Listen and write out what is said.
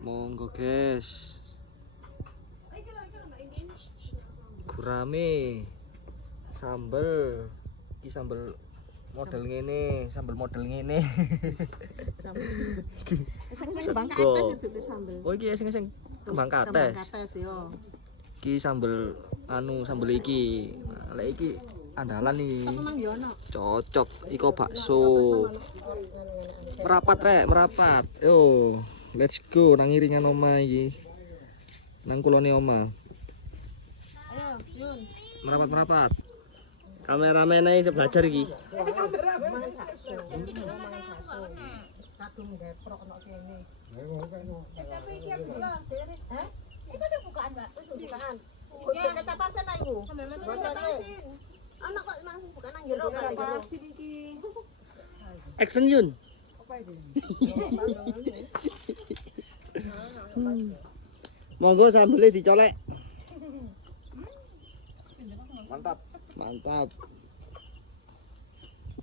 Monggo guys. Gurame. Sambel. Iki sambel model ngene, sambel model ngene. Sing kembang kates itu sambel. Oh iki sing kembang kates. Kembang kates yo. Iki sambel sambel iki. Lek iki andalan iki. Cocok iko bakso. Merapat rek, merapat. Yo, let's go nang iringan oma iki. Nang kulone oma. Ayo, Yun. Merapat. Kameramen ae iso belajar iki. Mangan bakso. Kadung geprok ono kene. Tapi iki aku lho, dene. Hah? Iki sing bukaan, Mbak. Wis bukaan. Iki kecapasen ae iku. Anak kok langsung bukaan nang jero kecapasen iki. Action Yun. Monggo sambelnya dicolek. Mantap.